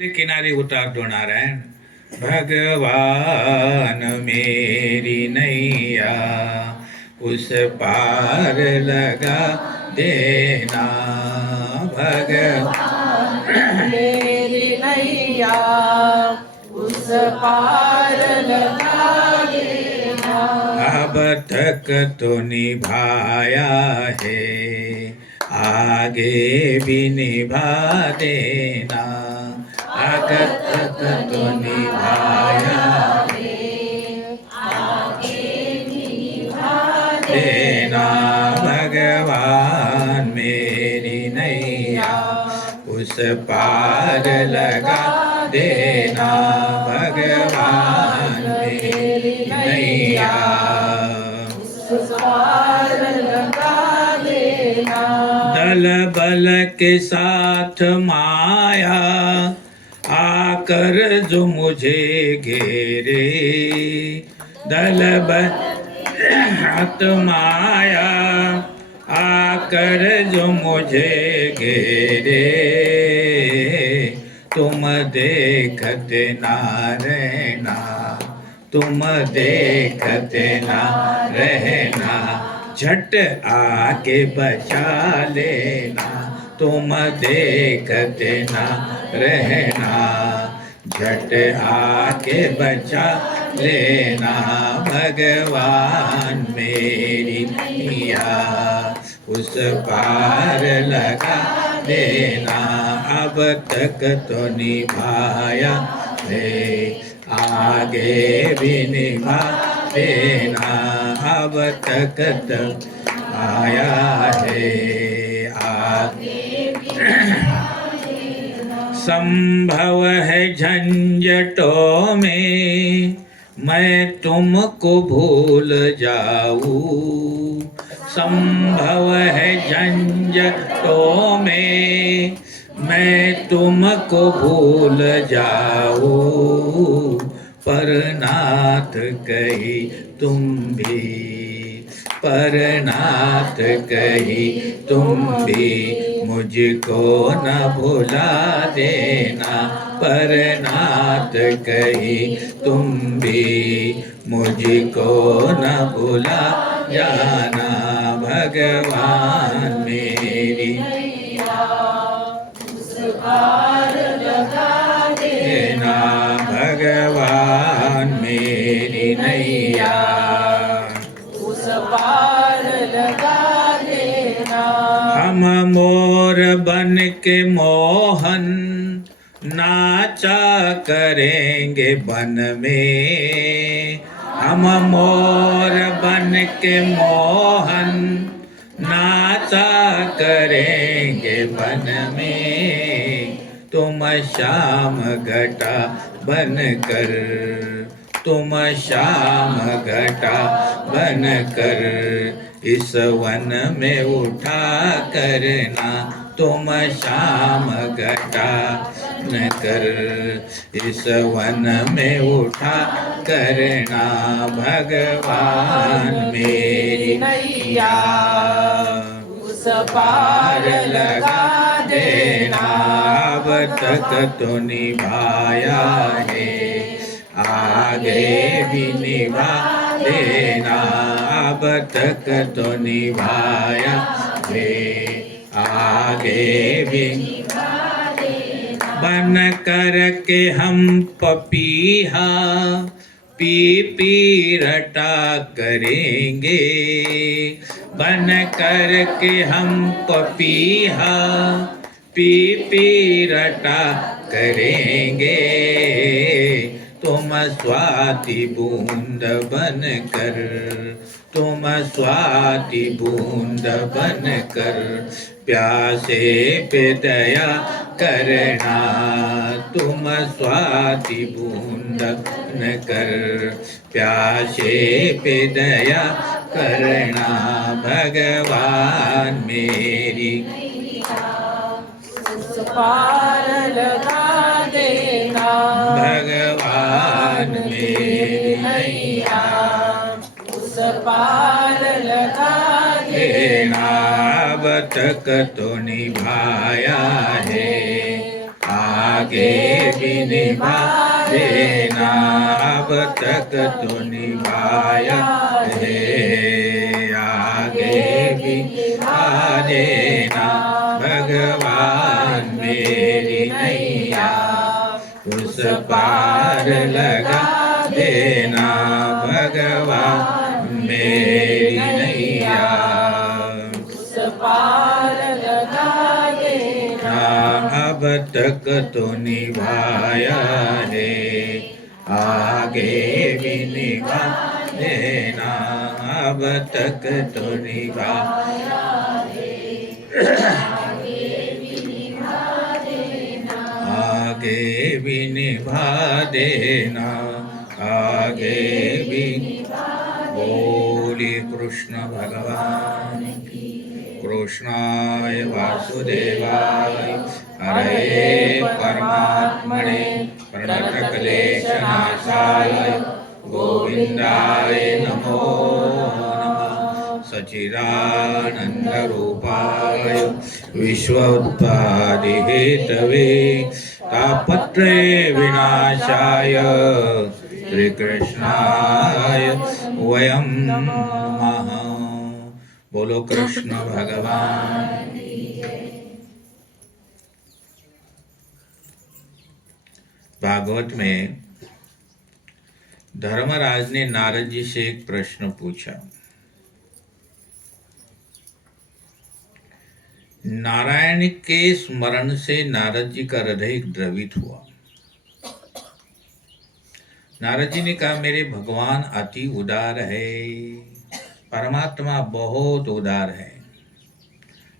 किनारे उतार दो नारायण। भगवान मेरी नैया उस पार लगा देना। भगवान मेरी नैया उस पार लगा देना। अब तक तो निभाया है, आगे भी निभा देना। अब तक तो निभाया है, आगे भी निभा देना। भगवान मेरी नैया उस पार लगा देना। भगवान मेरी नैया उस पार लगा देना। दल बल के साथ माया आकर जो मुझे घेरे। दल बल साथ माया आकर जो मुझे घेरे। तुम देखते ना रहना, तुम देखते ना रहना, झट आके बचा लेना। तुम देखते ना रहना, झट आके बचा लेना। भगवान मेरी नैया उस पार लगा देना। अब तक तो निभाया है, आगे भी निभा देना। अब तक तो आया है, आगे संभव है झंझटों में मैं तुमको भूल जाऊं। संभव है झंझटों में मैं तुमको भूल जाऊं। पर नाथ कही तुम भी, पर नाथ कही तुम भी मुझको न भुला देना। पर नाथ कही तुम भी मुझको न भुला जाना। भगवान मेरी नैया उस पार लगा देना। भगवान मेरी नैया उस पार लगा देना। हम मोर बन के मोहन नाचा करेंगे बन में। हम मोर बन के मोहन नाचा करेंगे बन में। तुम श्याम घटा बन कर, तुम श्याम घटा बन कर इस वन में उठा करना। तुम श्याम घटा न कर इस वन में उठा करना। भगवान मेरी नैया उस पार लगा देना। अब तक तो निभाया है, आगे भी निभा देना। अब तक तो निभाया है, आगे भी बन कर के हम पपीहा पी पी रटा करेंगे। बन कर के हम पपीहा पी पी रटा करेंगे। तुम स्वाति बूंद बन कर, तुम स्वाति बूंद बन कर प्यासे पे दया करना। तुम स्वाति बूंद बन कर प्यासे पे दया करना। भगवान मेरी उस पार लगा देना। भगवान मेरी नैया उस पार लगा देना। अब तक तो निभाया है, आगे भी निभा देना, अब तक तो निभाया है, आगे भी निभा देना भगवान मेरी नैया, उस पार लगा देना भगवान मेरी नैया, उस पार लगा देना। अब तक तो निभाया है, आगे भी निभा देना, अब तक तो निभाया है, आगे भी निभा देना, आगे भी। बोली कृष्ण भगवान की, कृष्णाय वासुदेवाय हरे परमात्मने प्रणतक्लेशनाशाय गोविन्दाय नमो नमः, सच्चिदानन्दरूपाय विश्वोत्पत्तिहेतवे तापत्रय विनाशाय श्रीकृष्णाय वयं नमः। बोलो कृष्ण भगवान। भागवत में धर्मराज ने नारद जी से एक प्रश्न पूछा। नारायण के स्मरण से नारद जी का हृदय द्रवित हुआ। नारद जी ने कहा, मेरे भगवान अति उदार है, परमात्मा बहुत उदार है,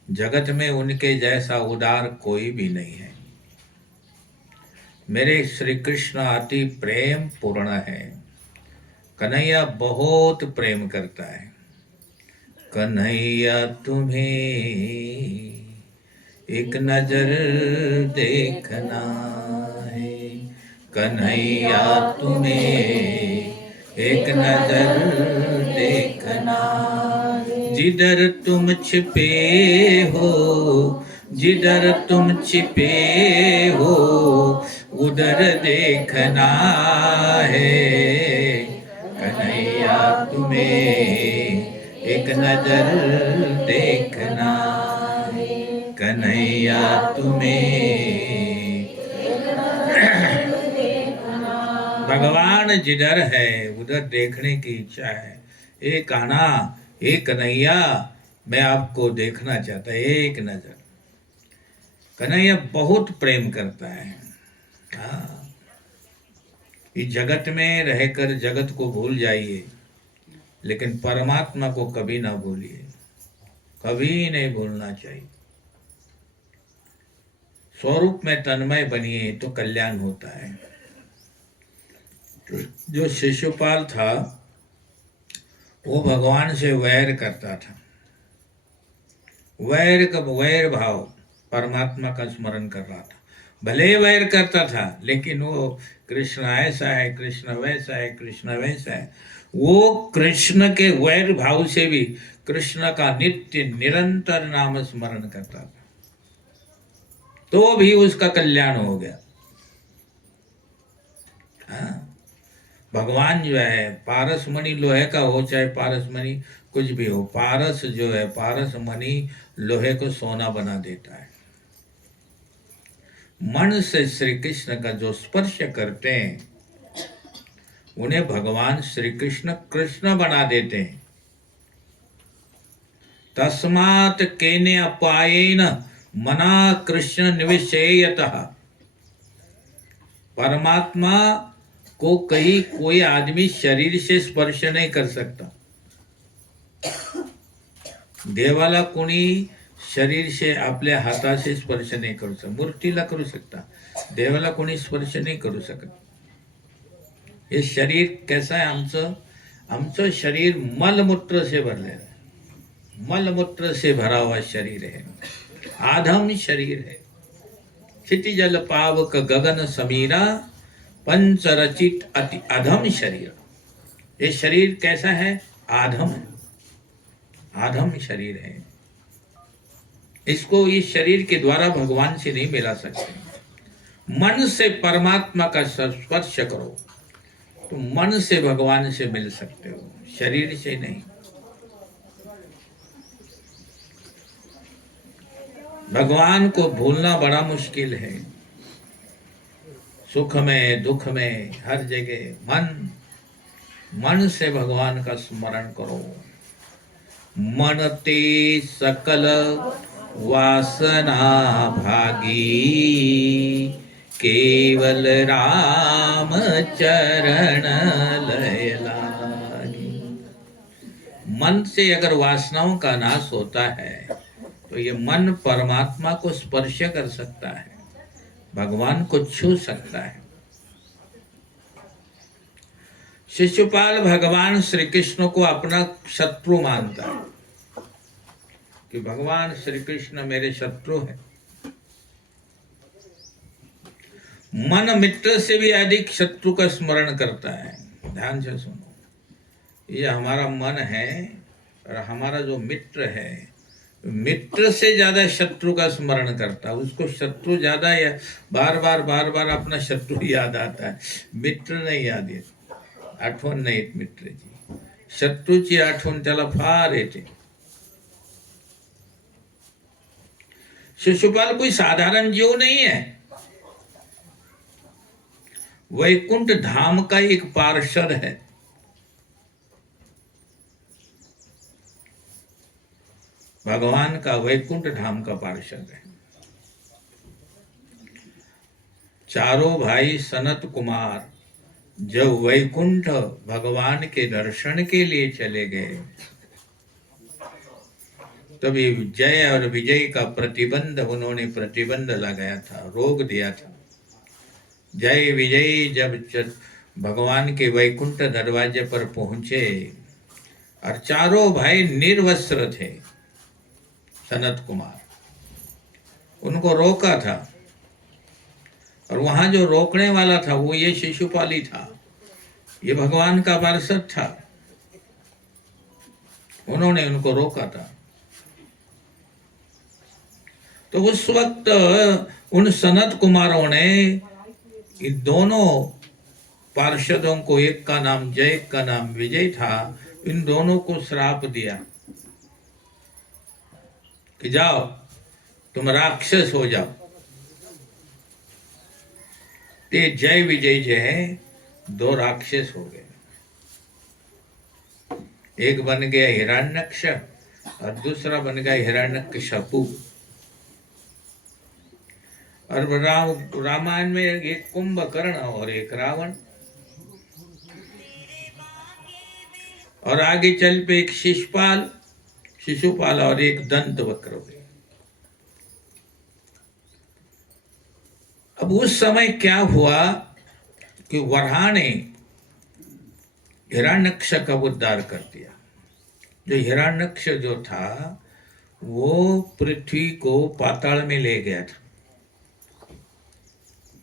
जगत में उनके जैसा उदार कोई भी नहीं है। मेरे श्री कृष्ण अति प्रेम पूर्ण है, कन्हैया बहुत प्रेम करता है। कन्हैया तुम्हें एक नजर देखना है, कन्हैया तुम्हें एक नजर देखना, जिधर तुम छिपे हो, जिधर तुम छिपे हो, उधर देखना है, कन्हैया तुम्हें एक नजर देखना है, कन्हैया तुम्हें। भगवान जिधर है उधर देखने की इच्छा है। एक आना, एक कन्हैया, मैं आपको देखना चाहता, एक नजर। कन्हैया बहुत प्रेम करता है। हाँ, इस जगत में रहकर जगत को भूल जाइए, लेकिन परमात्मा को कभी ना भूलिए, कभी नहीं भूलना चाहिए। स्वरूप में तन्मय बनिए तो कल्याण होता है। जो शिशुपाल था वो भगवान से वैर करता था। वैर का वैर भाव, परमात्मा का स्मरण कर रहा था। भले वैर करता था, लेकिन वो कृष्ण ऐसा है, कृष्ण वैसा है, कृष्ण वैसा है। वो कृष्ण के वैर भाव से भी कृष्ण का नित्य निरंतर नाम स्मरण करता था, तो भी उसका कल्याण हो गया। हाँ, भगवान जो है, पारस मणि लोहे का हो चाहे पारस मणि कुछ भी हो, पारस जो है, पारस मणि लोहे को सोना बना देता है। मन से श्री कृष्ण का जो स्पर्श करते हैं उन्हें भगवान श्री कृष्ण कृष्ण बना देते हैं। तस्मात् केने अपायेन मना कृष्ण निविशेयतः। परमात्मा को कहीं कोई आदमी शरीर से स्पर्श नहीं कर सकता। देवाला कोणी शरीर से आपल्या हाताशी स्पर्श नाही करू शकत, मूर्तीला करू शकता, देवाला कोणी स्पर्श नाही करू शकत। हे शरीर कैसा है, आमचं शरीर मलमूत्र से भरलेलं है, मलमूत्र से भरा हुआ शरीर है, आधम शरीर है। क्षितिजल पावक गगन समीरा पंचरचित अति अधम शरीर। ये शरीर कैसा है, आधम है, आधम शरीर है। इसको इस शरीर के द्वारा भगवान से नहीं मिला सकते। मन से परमात्मा का स्पर्श करो तो मन से भगवान से मिल सकते हो, शरीर से नहीं। भगवान को भूलना बड़ा मुश्किल है। सुख में दुख में हर जगह मन से भगवान का स्मरण करो। मन ते सकल वासना भागी, केवल राम चरण लय लागी। मन से अगर वासनाओं का नाश होता है तो ये मन परमात्मा को स्पर्श कर सकता है, भगवान को छू सकता है। शिशुपाल भगवान श्री कृष्ण को अपना शत्रु मानता है कि भगवान श्री कृष्ण मेरे शत्रु हैं। मन मित्र से भी अधिक शत्रु का स्मरण करता है। ध्यान से सुनो, ये हमारा मन है और हमारा जो मित्र है, मित्र से ज्यादा शत्रु का स्मरण करता है। उसको शत्रु ज्यादा या बार बार अपना शत्रु याद आता है, मित्र नहीं याद येत, आठवण नाही येत मित्राची। शत्रूची आठवण त्याला फार येते। शिशुपाल कोई साधारण जीव नहीं है, वैकुंठ धाम का एक पार्षद है। भगवान का वैकुंठ धाम का पार्षद है। चारों भाई सनत कुमार जब वैकुंठ भगवान के दर्शन के लिए चले गए, तभी जय और विजय का प्रतिबंध उन्होंने प्रतिबंध लगाया था, रोक दिया था। जय विजय जब भगवान के वैकुंठ दरवाजे पर पहुंचे और चारों भाई निर्वस्त्र थे, सनत कुमार उनको रोका था, और वहां जो रोकने वाला था वो ये शिशुपाल ही था, ये भगवान का पार्षद था। उन्होंने उनको रोका था। तो उस वक्त उन सनत कुमारों ने इन दोनों पार्षदों को, एक का नाम जय, एक का नाम विजय था, इन दोनों को श्राप दिया कि जाओ तुम राक्षस हो जाओ। ते जय विजय जो है दो राक्षस हो गए, एक बन गया हिरण्यक्ष और दूसरा बन गया हिरण्यकशिपु। और रामायण में एक कुंभकर्ण और एक रावण, और आगे चल पे एक शिशुपाल और एक दंत वक्र हुए। अब उस समय क्या हुआ कि वराह ने हिरण्यक्ष का उद्धार कर दिया। जो हिरण्यक्ष जो था वो पृथ्वी को पाताल में ले गया था,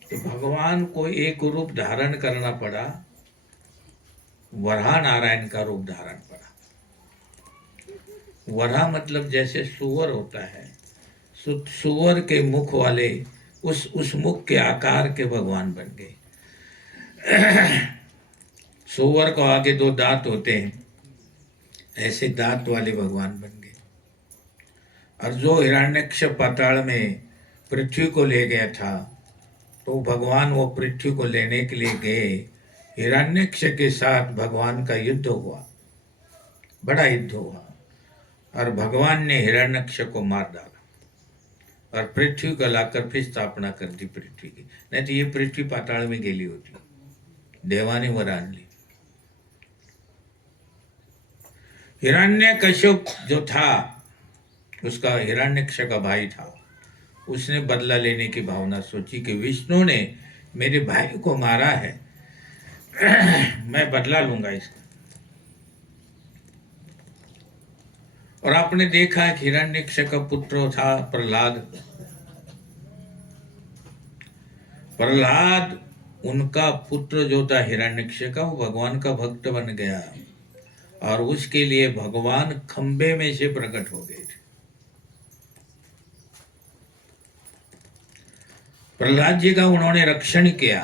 तो भगवान को एक रूप धारण करना पड़ा, वराह नारायण का रूप धारण पड़ा। वराह मतलब जैसे सुअर होता है, सुअर के मुख वाले उस मुख के आकार के भगवान बन गए। सुअर को आगे दो दांत होते हैं, ऐसे दांत वाले भगवान बन गए। और जो हिरण्यक्ष पाताल में पृथ्वी को ले गया था, तो भगवान वो पृथ्वी को लेने के लिए गए। हिरण्यक्ष के साथ भगवान का युद्ध हुआ, बड़ा युद्ध हुआ, और भगवान ने हिरण्यक्ष को मार डाला और पृथ्वी को लाकर फिर स्थापना कर दी पृथ्वी की। नहीं तो ये पृथ्वी पाताल में गेली होती, देवाने वर आणली। हिरण्यकशिप जो था, उसका हिरण्यक्ष का भाई था, उसने बदला लेने की भावना सोची कि विष्णु ने मेरे भाई को मारा है, मैं बदला लूंगा इसका। और आपने देखा कि हिरण्यक्ष का पुत्र था प्रहलाद, उनका पुत्र जो था हिरण्यक्ष का, वो भगवान का भक्त बन गया, और उसके लिए भगवान खंबे में से प्रकट हो गए थे। प्रहलाद जी का उन्होंने रक्षण किया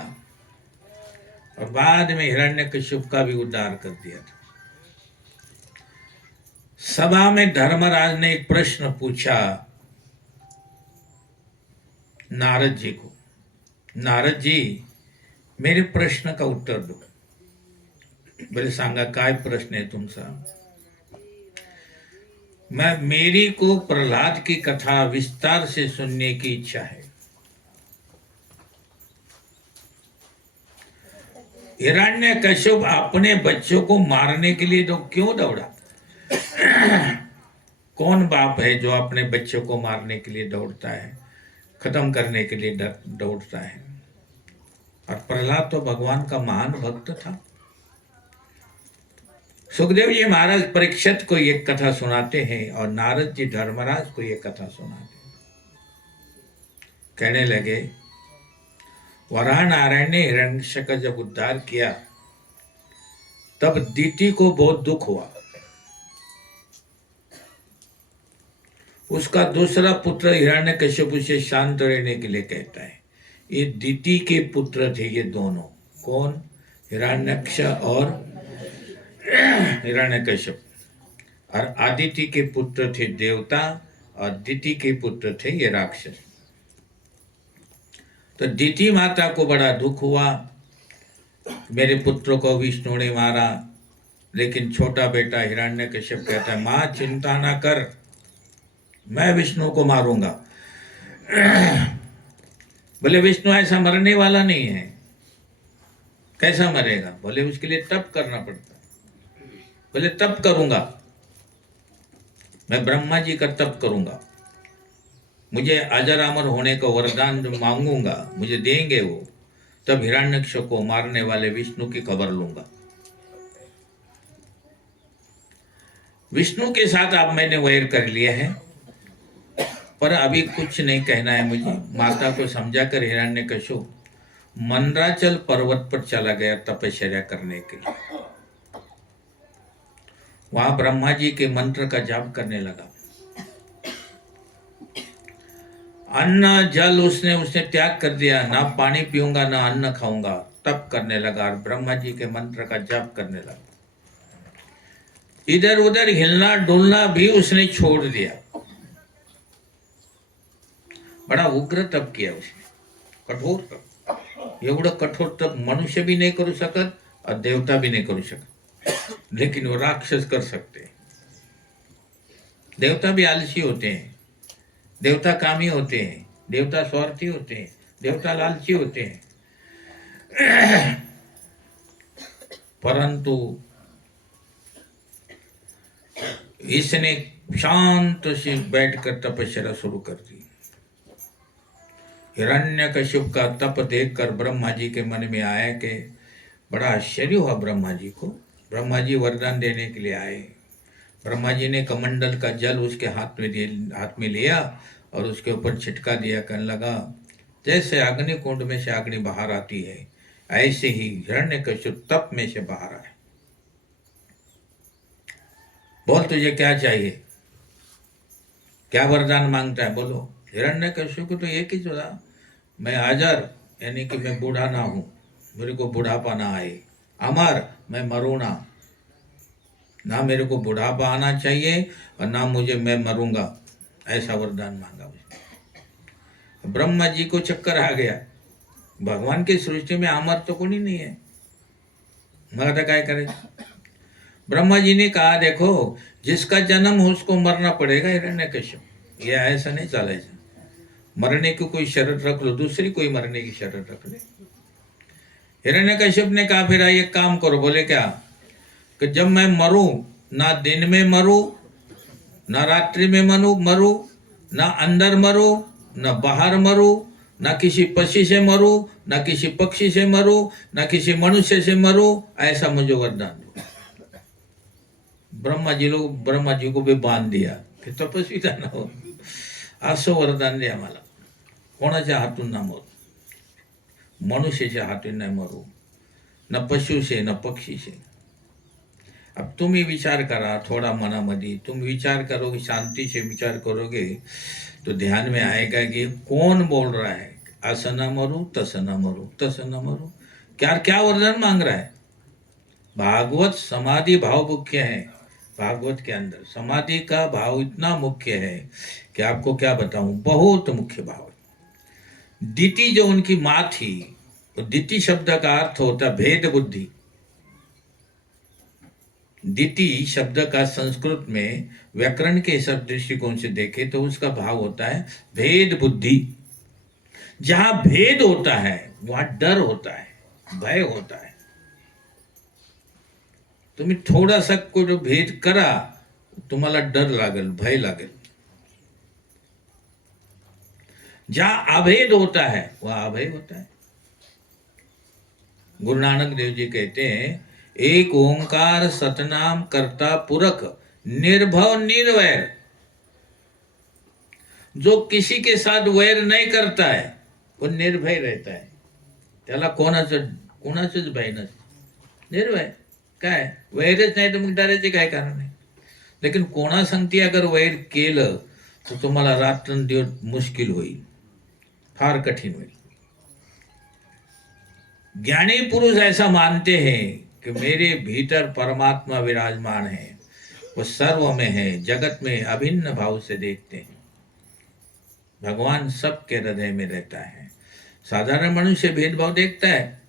और बाद में हिरण्यकश्यप का भी उद्धार कर दिया था। सभा में धर्मराज ने एक प्रश्न पूछा नारद जी को, नारद जी मेरे प्रश्न का उत्तर दो। बोले सांगा काय प्रश्न है तुमचा? मेरी को प्रहलाद की कथा विस्तार से सुनने की इच्छा है। हिरण्यकश्यप अपने बच्चों को मारने के लिए तो क्यों दौड़ा? कौन बाप है जो अपने बच्चों को मारने के लिए दौड़ता है, खत्म करने के लिए दौड़ता है? और प्रहलाद तो भगवान का महान भक्त था। सुखदेव जी महाराज परीक्षित को एक कथा सुनाते हैं और नारद जी धर्मराज को एक कथा सुनाते हैं। कहने लगे वराह नारायण ने हिरण्यकश्यप का जब उद्धार किया तब दीति को बहुत दुख हुआ। उसका दूसरा पुत्र हिरण्यकश्यप उसे शांत रहने के लिए कहता है। ये दीति के पुत्र थे ये दोनों। कौन? हिरण्यक्ष और हिरण्यकश्यप। और आदिति के पुत्र थे देवता और दिति के पुत्र थे ये राक्षस। तो दिति माता को बड़ा दुख हुआ, मेरे पुत्र को विष्णु ने मारा। लेकिन छोटा बेटा हिरण्यकश्यप कहता है माँ चिंता ना कर, मैं विष्णु को मारूंगा। बोले विष्णु ऐसा मरने वाला नहीं है। कैसा मरेगा? बोले उसके लिए तप करना पड़ता। बोले तप करूंगा, मैं ब्रह्मा जी का तप करूंगा, मुझे अजर अमर होने का वरदान जो मांगूंगा मुझे देंगे वो, तब हिरण्यकश्यप को मारने वाले विष्णु की खबर लूंगा। विष्णु के साथ अब मैंने वैर कर लिया है, पर अभी कुछ नहीं कहना है मुझे। माता को समझाकर हिरण्यकश्यप मंदराचल पर्वत पर चला गया तपस्या करने के लिए। वहां ब्रह्मा जी के मंत्र का जाप करने लगा। अन्न जल उसने त्याग कर दिया, ना पानी पीऊंगा ना अन्न खाऊंगा, तप करने लगा और ब्रह्मा जी के मंत्र का जाप करने लगा। इधर उधर हिलना डुलना भी उसने छोड़ दिया। बड़ा उग्र तप किया उसने, कठोर तप। एवढं कठोर तप मनुष्य भी नहीं करू शकत और देवता भी नहीं करू शकत, लेकिन वो राक्षस कर सकते हैं। देवता भी आलसी होते हैं, देवता कामी होते हैं, देवता स्वार्थी होते हैं, देवता लालची होते हैं। परंतु इसने शांत से बैठकर तपस्या शुरू कर दी। हिरण्यकश्यप का तप देखकर ब्रह्मा जी के मन में आया कि बड़ा आश्चर्य हुआ ब्रह्मा जी को। ब्रह्मा जी वरदान देने के लिए आए। ब्रह्मा जी ने कमंडल का जल उसके हाथ में लिया और उसके ऊपर छिटका दिया। कहने लगा जैसे अग्नि कुंड में से अग्नि बाहर आती है, ऐसे ही हिरण्यकश्यप तप में से बाहर आए। बोल तुझे क्या चाहिए, क्या वरदान मांगता है? बोलो। हिरण्यकश्यप को तो एक ही चला, मैं अजर यानी कि मैं बूढ़ा ना हूं, मेरे को बुढ़ापा ना आए। अमर, मैं मरूं ना मेरे को बुढ़ापा आना चाहिए और ना मुझे मैं मरूंगा, ऐसा वरदान मांगा उसने। ब्रह्मा जी को चक्कर आ गया, भगवान की सृष्टि में अमर तो कोई नहीं है, मगर तो क्या करे। ब्रह्मा जी ने कहा देखो जिसका जन्म हो उसको मरना पड़ेगा हिरण्यकश्यप, ये ऐसा नहीं चलेगा। मरने की कोई शर्त रख लो, दूसरी कोई मरने की शर्त रख ले। हिरण्यकश्यप ने कहा फिर एक काम करो। बोले क्या? कि जब मैं मरूं, ना दिन में मरूं, ना रात्रि में मरूं, ना अंदर मरूं, ना बाहर मरूं, ना किसी पक्षी से मरूं, ना किसी पक्षी से मरूं, ना किसी मनुष्य से मरूं, ऐसा मुझे वरदान दो। ब्रह्मा जी को भी बांध दिया कि तपस्वी ना हो, असं वरदान द्या मला, कोणाच्या हातून ना मरू, मनुष्याच्या हातून नाही मरू, न पशु से न पक्षी से। अब तुम ही विचार करा थोड़ा मनामध्ये, तुम विचार करोगे, शांति से विचार करोगे तो ध्यान में आएगा कि कौन बोल रहा है, ऐसा न मरू, तसं न मरू, तसं न मरू। क्या क्या वरदान मांग रहा है? भागवत समाधि भाव मुख्य है। भागवत के अंदर समाधि का भाव इतना मुख्य है कि आपको क्या बताऊं, बहुत मुख्य भाव है। दिति जो उनकी माँ थी, तो दिति शब्द का अर्थ होता है भेद बुद्धि। दिति शब्द का संस्कृत में व्याकरण के सब दृष्टिकोण से देखे तो उसका भाव होता है भेद बुद्धि। जहां भेद होता है वहां डर होता है, भय होता है। तुम्ही थोडासा कुठं भेद करा, तुम्हाला डर लागेल, भय लागेल। जहां अभेद होता है वहां अभय होता है। गुरु नानक देव जी कहते हैं, एक ओंकार सतनाम करता पुरख, निर्भव निर्वैर। जो किसी के साथ वैर नहीं करता है वो निर्भय रहता है। त्याला कोणाचंच भय नसतं, निर्भय। काय वैरच नाही तर मग डरायचे काय कारण आहे? लेकिन कोणा सांगते अगर वैर केलं तर तुम्हाला रात्रंदिवस मुश्किल होईल, फार कठिन होईल। ज्ञानी पुरुष ऐसा मानते हैं कि मेरे भीतर परमात्मा विराजमान है, वो सर्व में है, जगत में अभिन्न भाव से देखते हैं। भगवान सबके हृदय में रहता है। साधारण मनुष्य भेदभाव देखता है,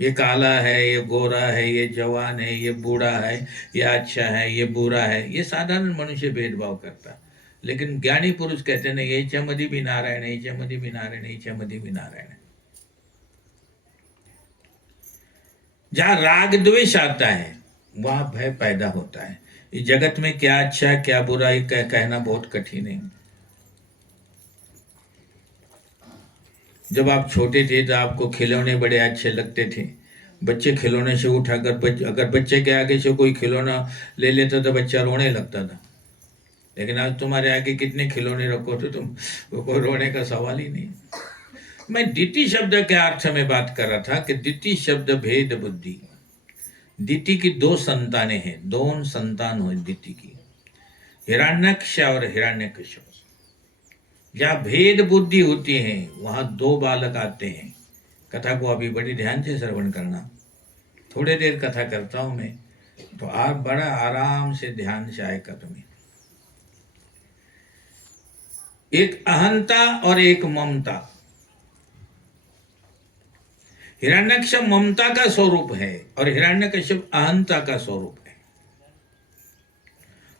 ये काला है, ये गोरा है, ये जवान है, ये बूढ़ा है, ये अच्छा है, ये बुरा है, ये साधारण मनुष्य भेदभाव करता है। लेकिन ज्ञानी पुरुष कहते हैं याच्यामध्ये भी नारायण है, याच्यामध्ये भी नारायण है, याच्यामध्ये भी नारायण है। जहां राग द्वेष आता है वहां भय पैदा होता है। इस जगत में क्या अच्छा क्या बुरा ये कहना बहुत कठिन है। जब आप छोटे थे तो आपको खिलौने बड़े अच्छे लगते थे। बच्चे खिलौने से उठाकर अगर बच्चे के आगे से कोई खिलौना ले लेता तो बच्चा रोने लगता था। लेकिन आज तुम्हारे आगे कितने खिलौने रखो तो तुम कोई रोने का सवाल ही नहीं। मैं दिति शब्द के अर्थ में बात कर रहा था कि दिति शब्द भेद बुद्धि। दिति की दो संतानें हैं, दोन संतान हुई दिति की, हिरण्यक्ष और हिरण्यकश्यप। जहाँ भेद बुद्धि होती है वहां दो बालक आते हैं। कथा को अभी बड़ी ध्यान से श्रवण करना। थोड़ी देर कथा करता हूं मैं, तो आप बड़ा आराम से ध्यान से आएगा तुम्हें। एक अहंता और एक ममता। हिरण्यकश्यप ममता का स्वरूप है और हिरण्यकश्यप अहंता का स्वरूप है।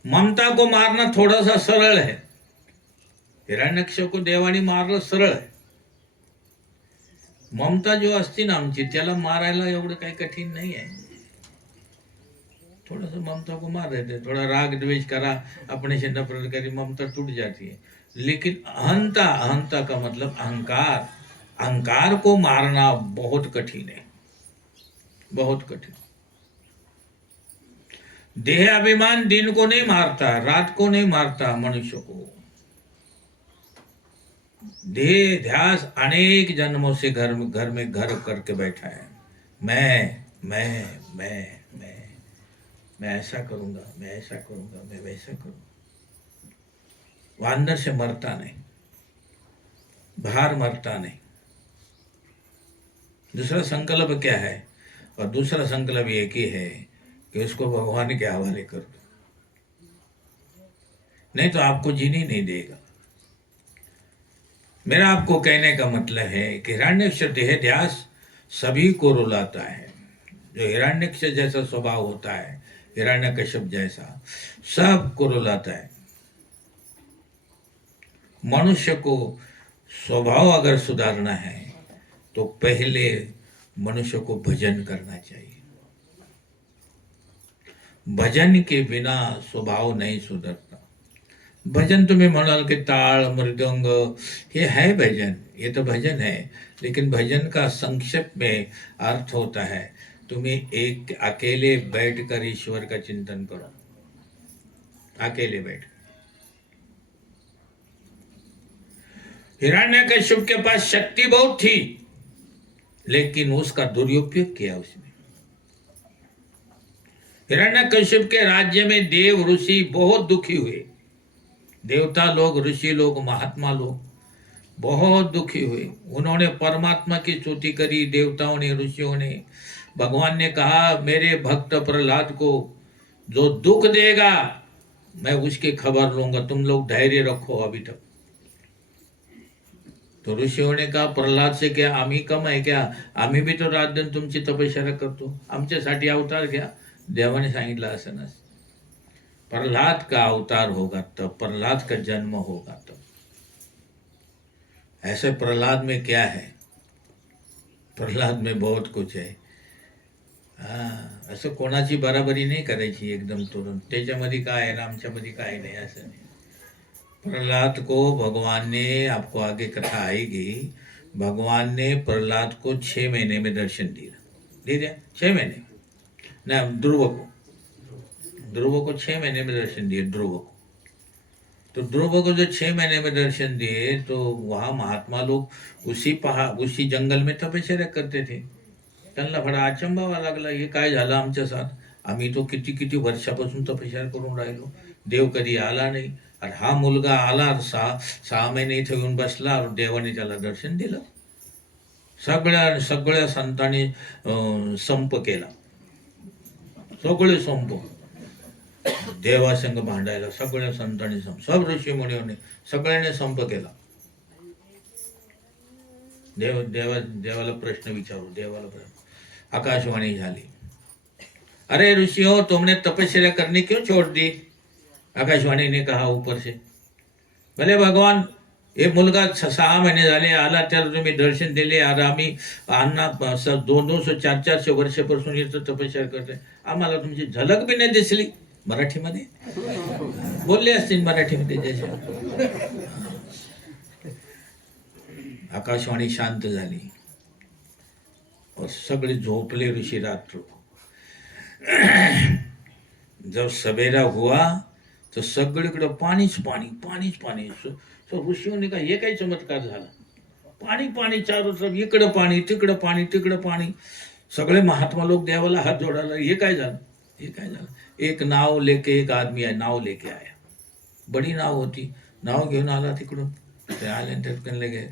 ममता को मारना थोड़ा सा सरल है, हिरण्यकश्यप को देवानी मारलं सरळ आहे। ममता जो असती ना आमची, त्याला मारायला एवढं काही कठीण नाही आहे। थोड़ा सा ममता को मार देते, थोड़ा राग द्वेष करा, अपने से नफरत करी, ममता टूट जाती है। लेकिन अहंता, अहंता का मतलब अहंकार, अहंकार को मारना बहुत कठिन है, बहुत कठिन। देह अभिमान दिन को नहीं मारता, रात को नहीं मारता मनुष्य को। देह ध्यास अनेक जन्मों से घर में घर करके बैठा है। मैं ऐसा करूंगा, मैं ऐसा करूंगा, मैं वैसा करूंगा। वो अंदर से मरता नहीं, बाहर मरता नहीं। दूसरा संकल्प क्या है? और दूसरा संकल्प एक ही है कि उसको भगवान के हवाले कर दो, नहीं तो आपको जीने नहीं देगा। मेरा आपको कहने का मतलब है कि हिरण्यक्ष देह ध्यास सभी को रुलाता है। जो हिरण्यक्ष जैसा स्वभाव होता है, हिरण्यकश्यप जैसा, सब को रुलाता है। मनुष्य को स्वभाव अगर सुधारना है तो पहले मनुष्य को भजन करना चाहिए। भजन के बिना स्वभाव नहीं सुधरता। भजन तुम्हें म्हणाल कि ताल मृदंग ये है भजन, ये तो भजन है, लेकिन भजन का संक्षेप में अर्थ होता है तुम्हें एक अकेले बैठकर ईश्वर का चिंतन करो, अकेले बैठ। हिरण्यकश्यप के पास शक्ति बहुत थी लेकिन उसका दुरुपयोग किया उसने। हिरण्यकश्यप के राज्य में देव ऋषि बहुत दुखी हुए। देवता लोग, ऋषि लोग, महात्मा लोग बहुत दुखी हुए। उन्होंने परमात्मा की स्तुति करी, देवताओं ने, ऋषियों ने। भगवान ने कहा मेरे भक्त प्रहलाद को जो दुख देगा मैं उसकी खबर लूंगा, तुम लोग धैर्य रखो अभी तक। तो ऋषियों ने कहा प्रल्हाद से क्या आम्ही कम आहे क्या? आम्ही भी तो रात दिन तुमची तपश्चर्या करतो, आमच्यासाठी अवतार घ्या. देवाने सांगितलं असं नसतं. प्रहलाद का अवतार होगा तब, प्रहलाद का जन्म होगा तब. ऐसे प्रहलाद में क्या है? प्रहलाद में बहुत कुछ है. असं कोणाची बराबरी नाही करायची एकदम तुरंत. त्याच्यामध्ये काय आहे ना आमच्यामध्ये काय नाही असं नाही. प्रहलाद को भगवान ने, आपको आगे कथा आएगी, भगवान ने प्रहलाद को 6 महीने में दर्शन दिया. दे दिया 6 महीने ना. ध्रुव को 6 महीने में दर्शन दिए. ध्रुव को तो ध्रुव को जो 6 महीने में दर्शन दिए तो वहाँ महात्मा लोग उसी जंगल में तपश्चर्या करते थे. त्यांना फार अचंबावा लागला, हे काय झालं आमच्या साथ? आम्ही तो किती किती वर्षापासून तपश्चर्या करून राहिलो, देव कधी आला नाही. आणि हा मुलगा आला, 6 महिने इथे येऊन बसला और देवाने त्याला दर्शन दिलं. सगळ्या संतांनी संप केला. सगळे संप, देवासंग भांडायला सगळ्या संतांनी संप, सब ऋषी मुनीने सगळ्यांनी संप केला. देवाला प्रश्न विचारू, देवाला प्रश्न. आकाशवाणी झाली, अरे ऋषियों तुमने तपस्या करनी क्यों छोड़ दी? आकाशवाणी ने कहा ऊपर से, भले भगवान एक मुलगा 6 महिने झाले आला, त्याला तुम्ही दर्शन दिले. और आम्ही 200-400 वर्षापासून येतो तपस्या करते, आम्हाला तुमची झलक बी नाही दिसली. मराठीमध्ये बोलले असतील, मराठीमध्ये जसे. आकाशवाणी शांत झाली और सगळे झोपले ऋषी रात्र को. जब सवेरा हुआ तो सगळीकडे पाणीच पाणी. तो ऋषियों ने कहा ये काही चमत्कार झाला? पाणी चारों तरफ, इकडं पाणी. सगळे महात्मा लोग देवाला हात जोडायला, ये काय झालं? एक नाव लेके एक आदमी आहे, नाव लेके आया. बड़ी नाव होती, नाव घेऊन आला तिकडून. ते आले त्याला लगे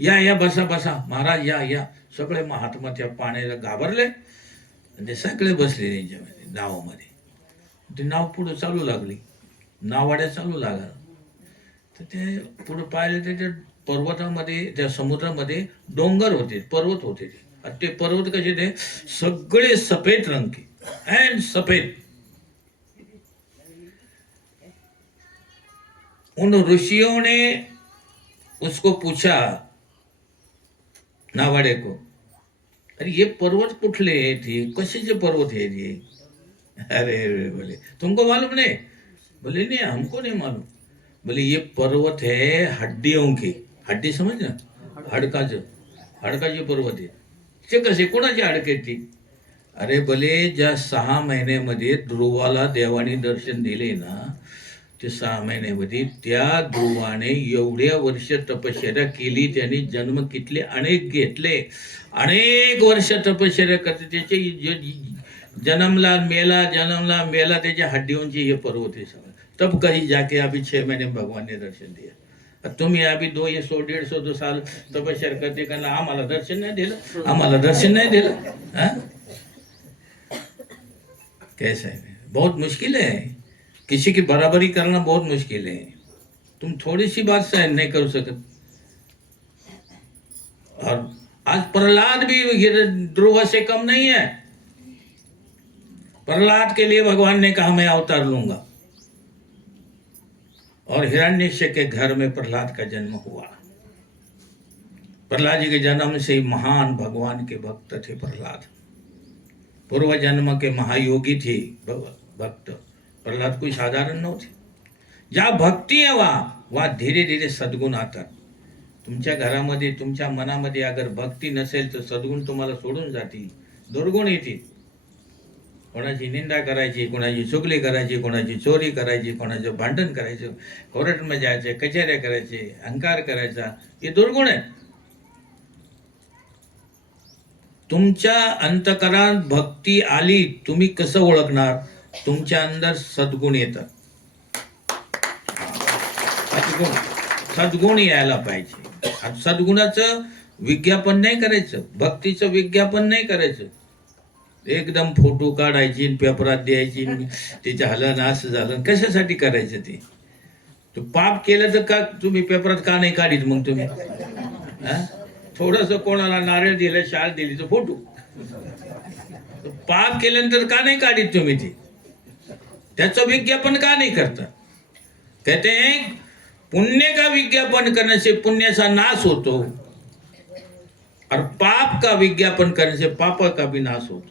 या बसा महाराज या. सगळे महात्मा त्या पाण्याला घाबरले, ते सगळे बसले त्यांच्यामध्ये नावामध्ये. ते नाव पुढे चालू लागली, नावाड्या चालू लागला. तर ते पुढे पाहिले तर ते पर्वतामध्ये, त्या समुद्रामध्ये डोंगर होते, पर्वत होते. ते पर्वत कसे थे? सगळे सफेद रंग के, एंड सफेद. उन ऋषियों ने उसको पूछा, नावाडे को, अरे ये पर्वत कुठले आहेत? कशाचे पर्वत है ये? अरे बोले तुमको मालूम नहीं? बोले नहीं हमको नहीं मालूम. बोले ये पर्वत है हड्डियों के. हड्डी समझ ना, हाडकाचे पर्वत आहे. ते कसे, कोणाचे हाडके ती? अरे बोले ज्या 6 महिन्यामध्ये ध्रुवाला देवाने दर्शन दिले ना, ते 6 महिन्यामध्ये त्या ध्रुवाने एवढ्या वर्ष तपश्चर्या केली. त्याने जन्म कितले अनेक घेतले, अनेक वर्ष तपश्चर्या करते. त्याचे जन्मला मेला त्याच्या हड्डियोंची हे पर्वत आहे सगळं. तब कहीं जाके अभी 6 महीने भगवान ने दर्शन दिया. तुम्ही अभी 100-150 साल तपश्चर्या करते का, आम्हाला दर्शन नाही दिलं. कैसा है? बहुत मुश्किल है. किसी की बराबरी करना बहुत मुश्किल है. तुम थोड़ी सी बात सहन नहीं कर सकते. और आज प्रहलाद भी ध्रुव से कम नहीं है. प्रहलाद के लिए भगवान ने कहा मैं अवतार लूंगा, और हिरण्यकश्यप के घर में प्रहलाद का जन्म हुआ. प्रहलाद जी के जन्म से महान भगवान के भक्त थे प्रहलाद. पूर्व जन्म के महायोगी थे भक्त. प्रहलाद कोई साधारण नव्हते. ज्या भक्ती आहे वहाँ धीरे धीरे सद्गुण आतात. तुमच्या घरामध्ये, तुमच्या मनामध्ये अगर भक्ती नसेल तर सद्गुण तुम्हाला सोडून जातील, दुर्गुण येतील. कोणाची निंदा करायची, कोणाची चुगली करायची, कोणाची चोरी करायची, कोणाचं भांडण करायचं, कोर्टामध्ये जायचे, कचेऱ्या करायचे, अहंकार करायचा, हे दुर्गुण आहे. तुमच्या अंतकरणात भक्ती आली, तुम्ही कसं ओळखणार? तुमच्या अंदर सद्गुण येतात. सद्गुण यायला पाहिजे. आणि सद्गुणाचं विज्ञापन नाही करायचं, भक्तीचं विज्ञापन नाही करायचं. एकदम फोटो काढायची आणि पेपरात द्यायची, ते झालं ना असं झालं. कशासाठी करायचं ते? तो पाप केलं तर का तुम्ही पेपरात का नाही काढीत मग तुम्ही? थोडस कोणाला नारळ दिलं, शाल दिली तर फोटो. पाप केल्यानंतर का नाही काढीत तुम्ही ते? त्याचं विज्ञापन का नहीं करता? कहते हैं पुण्य का विज्ञापन करने से पुण्य का नाश होतो और पाप का विज्ञापन करने से पाप का भी नाश होतो.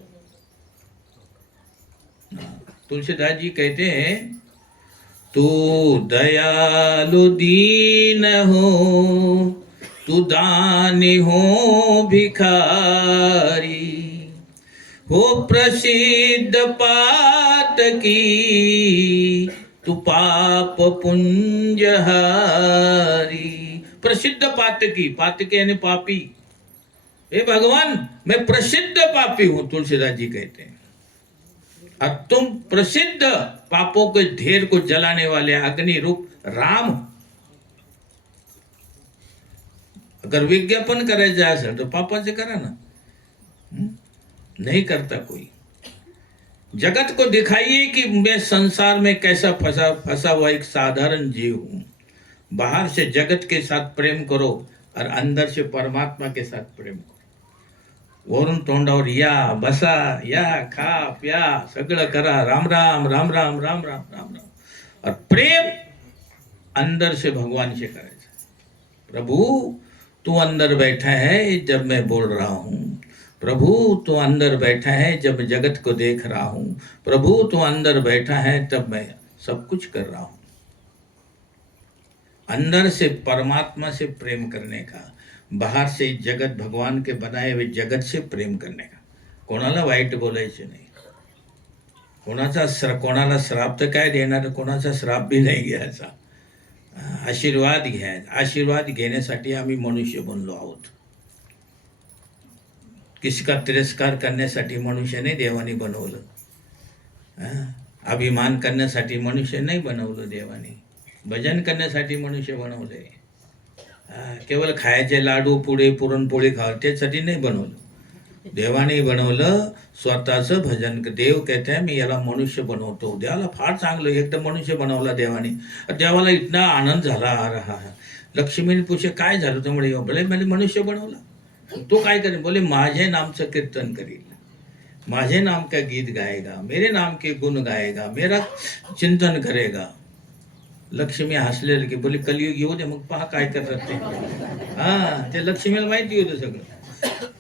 तुलसीदास जी कहते हैं तू दयालु दीन हो, तू दानी हो भिखारी, हो प्रसिद्ध पातकी, तू पाप पुंजहारी. प्रसिद्ध पातकी, पातकी यानी पापी. हे भगवान, मैं प्रसिद्ध पापी हूं, तुलसीदास जी कहते हैं. और तुम प्रसिद्ध पापों के ढेर को जलाने वाले अग्नि रूप राम. अगर विज्ञापन करायचं असेल तर पापाचे करा ना. नहीं करता कोई. जगत को दिखाइए कि मैं संसार में कैसा फंसा हुआ एक साधारण जीव हूं. बाहर से जगत के साथ प्रेम करो और अंदर से परमात्मा के साथ प्रेम करो. वरून तोंडावर या बसा, या खा प्या, सगळं करा, राम राम राम राम राम राम राम राम. और प्रेम अंदर से भगवान से करायचं. प्रभु तू अंदर बैठा है जब मैं बोल रहा हूं. प्रभु तू अंदर बैठा है जब जगत को देख रहा हूं. प्रभु तू अंदर बैठा है तब मैं सब कुछ कर रहा हूं. अंदर से परमात्मा से प्रेम करने का, बाहर से जगत भगवान के बनाए हुए जगत से प्रेम करने का. कोणाला वाईट बोलायचं नाही. कोणाला श्राप तर काय देणार, कोणाचा श्राप बी नाही घ्यायचा. आशीर्वाद घ्यायचा. आशीर्वाद घेण्यासाठी आम्ही मनुष्य बनलो आहोत. किसका तिरस्कार करण्यासाठी मनुष्य नाही देवाने बनवलं. अभिमान करण्यासाठी मनुष्य नाही बनवलं देवाने. भजन करण्यासाठी मनुष्य बनवलंय. केवळ खायचे लाडू पुढे पुरणपोळी खाव त्यासाठी नाही बनवलं. देवाने बनवलं स्वतःचं भजन. देव कहते हैं मी याला मनुष्य बनवतो. देवाला फार चांगलं एकदम मनुष्य बनवला देवाने. देवाला इतना आनंद झाला आ रहा है. लक्ष्मीने पूछे काय झालं त्यामुळे? बोले मैंने मनुष्य बनवला. तो काय करेल? बोले माझे नामचं कीर्तन करील, माझे नाम का गीत गाएगा, मेरे नाम के गुण गाएगा, मेरा चिंतन करेगा. लक्ष्मी हसलेलं की बोले कलियुग येऊ दे मग पहा काय करतात ते. ते लक्ष्मीला माहिती होतं सगळं.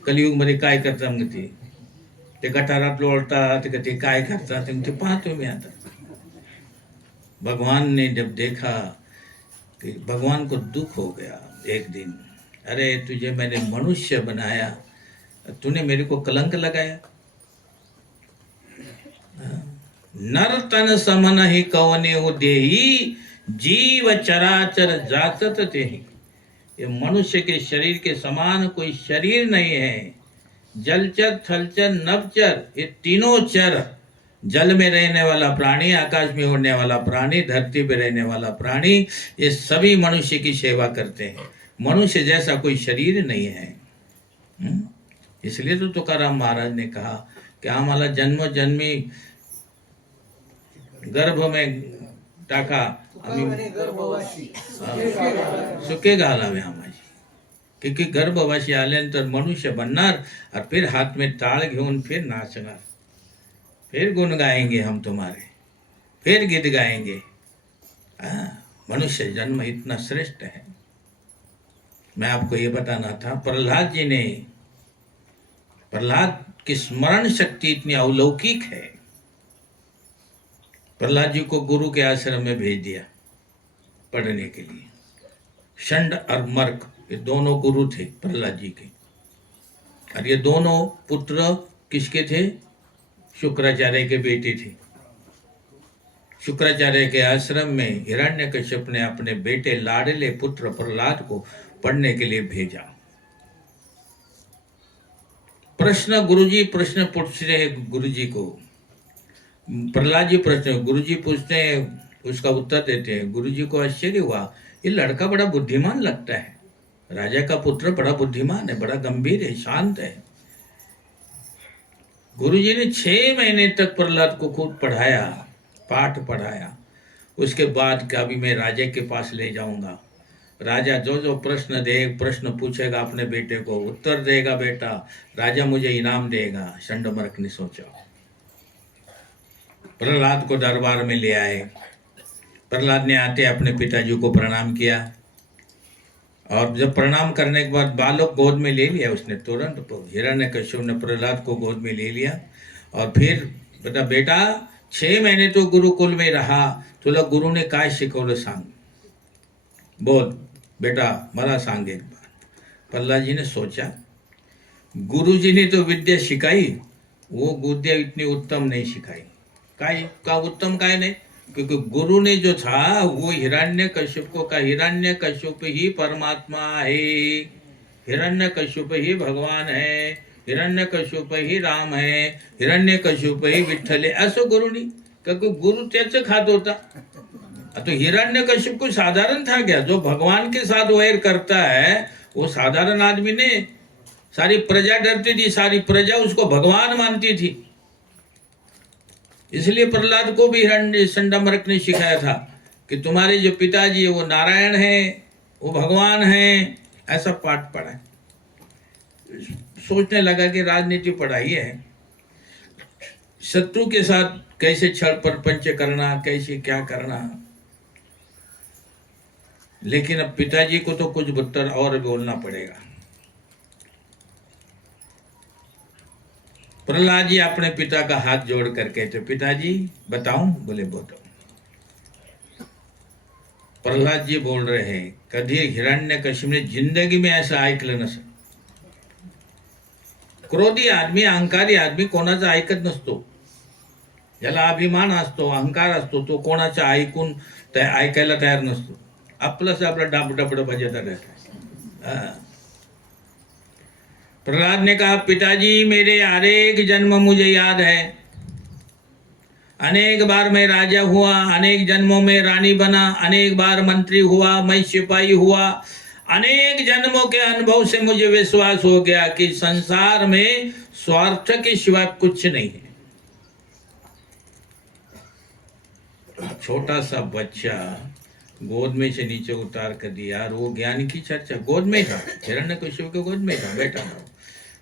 कलियुग मध्ये काय करतात मग ते गटारात लोळतात का ते काय करतात ते पाहतो मी आता. भगवान ने जब देखा कि भगवान को दुख हो गया एक दिन. अरे तुझे मैंने मनुष्य बनाया, तूने मेरे को कलंक लगाया. नर तन समन ही कवने हो देही, जीव चराचर जाचत तेहि. ये मनुष्य के शरीर के समान कोई शरीर नहीं है. जलचर थलचर नभचर ये तीनों चर, जल में रहने वाला प्राणी, आकाश में उड़ने वाला प्राणी, धरती पे रहने वाला प्राणी, ये सभी मनुष्य की सेवा करते हैं. मनुष्य जैसा कोई शरीर नहीं है. इसलिए तो तुकाराम महाराज ने कहा कि आम्हाला जन्मोजन्मी गर्भ में टाका आम्ही सुखे घालावे आम्हाची. क्योंकि गर्भवासी आल्यानंतर मनुष्य बनणार और फिर हाथ में ताल घेऊन फिर नाचणार, फिर गुण गाएंगे हम तुम्हारे, फिर गीत गाएंगे. मनुष्य जन्म इतना श्रेष्ठ है. मैं आपको ये बताना था. प्रहलाद की स्मरण शक्ति इतनी अलौकिक है. प्रहलाद जी को गुरु के आश्रम में भेज दिया पढ़ने के लिए. षंड और मर्क ये दोनों गुरु थे प्रहलाद जी के. और ये दोनों पुत्र किसके थे? शुक्राचार्य के बेटे थे. शुक्राचार्य के आश्रम में हिरण्यकश्यप ने अपने बेटे लाडले पुत्र प्रहलाद को पढ़ने के लिए भेजा. गुरुजी प्रश्न पूछते हैं गुरुजी को. प्रहलाद जी प्रश्न गुरुजी पूछते हैं, उसका उत्तर देते हैं. गुरुजी को आश्चर्य हुआ, ये लड़का बड़ा बुद्धिमान लगता है. राजा का पुत्र बड़ा बुद्धिमान है, बड़ा गंभीर है, शांत है। गुरुजी ने 6 महीने तक प्रहलाद को खूब पढ़ाया, पाठ पढ़ाया। उसके बाद कि अभी मैं राजा के पास ले जाऊंगा, राजा जो जो प्रश्न पूछेगा अपने बेटे को उत्तर देगा बेटा, राजा मुझे इनाम देगा। शंडमर्क ने सोचा। प्रहलाद को दरबार में ले आए। प्रहलाद ने आते अपने पिताजी को प्रणाम किया, और जब प्रणाम करने के बाद बालक गोद में ले लिया उसने तुरंत। हिरण्यकश्यप ने प्रहलाद को गोद में ले लिया और फिर बेटा 6 महीने तो गुरुकुल में रहा, तुला गुरु ने काय शिकवलं सांग, बोल बेटा मला सांग एक बार। प्रहलाद जी ने सोचा, गुरु जी ने तो विद्या सिखाई, वो विद्या इतनी उत्तम नहीं सिखाई। काय का उत्तम काय नहीं, क्योंकि गुरु ने जो था वो हिरण्यकश्यप को का हिरण्यकश्यप ही परमात्मा है, हिरण्यकश्यप ही भगवान है, हिरण्यकश्यप ही राम है, हिरण्यकश्यप ही विठ्ठल है, असं गुरुनी, क्योंकि गुरु त्याचं खात होता। तो हिरण्यकश्यप को साधारण था क्या? जो भगवान के साथ वैर करता है वो साधारण आदमी नहीं। सारी प्रजा डरती थी, सारी प्रजा उसको भगवान मानती थी। इसलिए प्रहलाद को भी हिरण्य शंडमर्क ने सिखाया था कि तुम्हारे जो पिताजी है वो नारायण है, वो भगवान है, ऐसा पाठ पढ़ा है। सोचने लगा कि राजनीति पढ़ाई है, शत्रु के साथ कैसे छल प्रपंच करना, कैसे क्या करना। लेकिन अब पिताजी को तो कुछ बदतर और बोलना पड़ेगा। प्रहलाद जी अपने पिता का हाथ जोड़ कर कहते, पिताजी बताऊं? बोले बोलो। प्रहलाद जी बोल रहे हैं, कधी हिरण्यकश्यप ने जिंदगी में ऐसा ऐकलं नसेल। क्रोधी आदमी, अहंकारी आदमी कोणाचा ऐकत नसतो, ज्याला अभिमान असतो, अहंकार असतो, तो कोणाचा ऐकायला तयार नसतो, आपलंच आपलं डाबडबड बजाता रहता है। प्रहलाद ने कहा, पिताजी मेरे हर एक जन्म मुझे याद है, अनेक बार मैं राजा हुआ, अनेक जन्मों में रानी बना, अनेक बार मंत्री हुआ, मैं सिपाही हुआ। अनेक जन्मों के अनुभव से मुझे विश्वास हो गया कि संसार में स्वार्थ के सिवाय कुछ नहीं है। छोटा सा बच्चा गोद में से नीचे उतार कर दिया, और वो ज्ञान की चर्चा, गोद में था, हिरण्यकश्यप के गोद में था, बैठा था,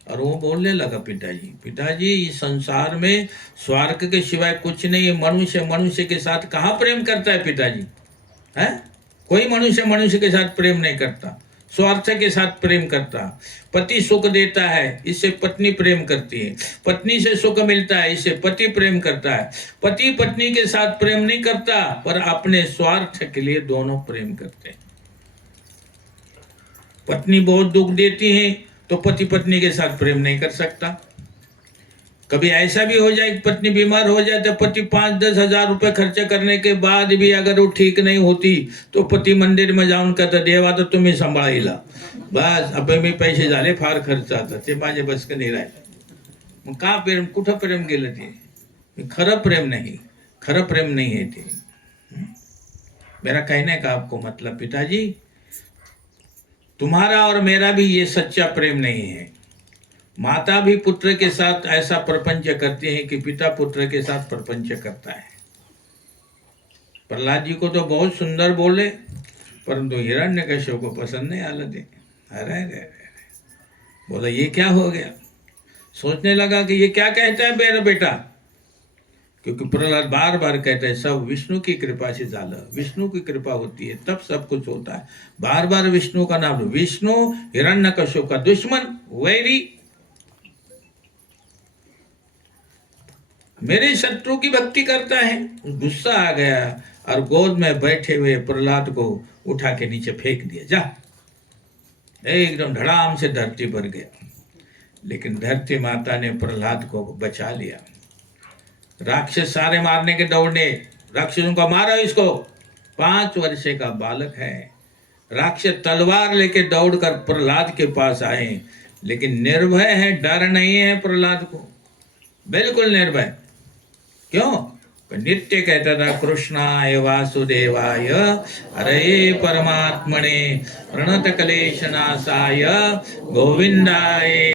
और वो बोलने लगा, पिताजी इस संसार में स्वार्थ के सिवाय कुछ नहीं है। मनुष्य मनुष्य के साथ कहाँ प्रेम करता है पिताजी? है कोई मनुष्य मनुष्य के साथ प्रेम नहीं करता, स्वार्थ के साथ प्रेम करता। पति सुख देता है, इससे पत्नी प्रेम करती है, पत्नी से सुख मिलता है, इससे पति प्रेम करता है। पति पत्नी के साथ प्रेम नहीं करता, पर अपने स्वार्थ के लिए दोनों प्रेम करते हैं। पत्नी बहुत दुख देती है तो पति पत्नी के साथ प्रेम नहीं कर सकता। कभी ऐसा भी हो जाए कि पत्नी बीमार हो जाए तो पति 5-10 हजार रुपये खर्च करने के बाद भी अगर वो ठीक नहीं होती तो पति मंदिर में जाऊन कहता, देवा तो तुम्ही सांभाळीला, बस अब मी पैसे झाले, फार खर्च आता, ते माझे बस का नाही राहिलं। मग का प्रेम, कुठं प्रेम गेलं ते? खरं प्रेम नहीं, खरं प्रेम नहीं है ते। मेरा कहने का आपको मतलब, पिताजी तुम्हारा और मेरा भी ये सच्चा प्रेम नहीं है। माता भी पुत्र के साथ ऐसा प्रपंच करती है कि पिता पुत्र के साथ प्रपंच करता है। प्रहलाद जी को तो बहुत सुंदर बोले, परंतु हिरण्यकश्यप को पसंद नहीं आलं ते। अरे बोला ये क्या हो गया? सोचने लगा कि ये क्या कहता है मेरा बेटा, क्योंकि प्रहलाद बार बार कहता है सब विष्णु की कृपा से झालं, विष्णु की कृपा होती है तब सब कुछ होता है। बार बार विष्णु का नाम, विष्णु हिरण्यकश्यप का दुश्मन, वैरी, मेरे शत्रु की भक्ति करता है। गुस्सा आ गया और गोद में बैठे हुए प्रहलाद को उठा के नीचे फेंक दिया, जा, एकदम धड़ाम से धरती पर गया। लेकिन धरती माता ने प्रहलाद को बचा लिया। राक्षस सारे मारने के दौड़ने, राक्षसों को मारो इसको, 5 वर्ष का बालक है। राक्षस तलवार लेके दौड़कर प्रहलाद के पास आए, लेकिन निर्भय है, डर नहीं है प्रहलाद को, बिल्कुल निर्भय। क्यों? नित्य कहतात कृष्णाय वासुदेवाय हरे परमात्मने प्रणत क्लेशनाशाय गोविंदाय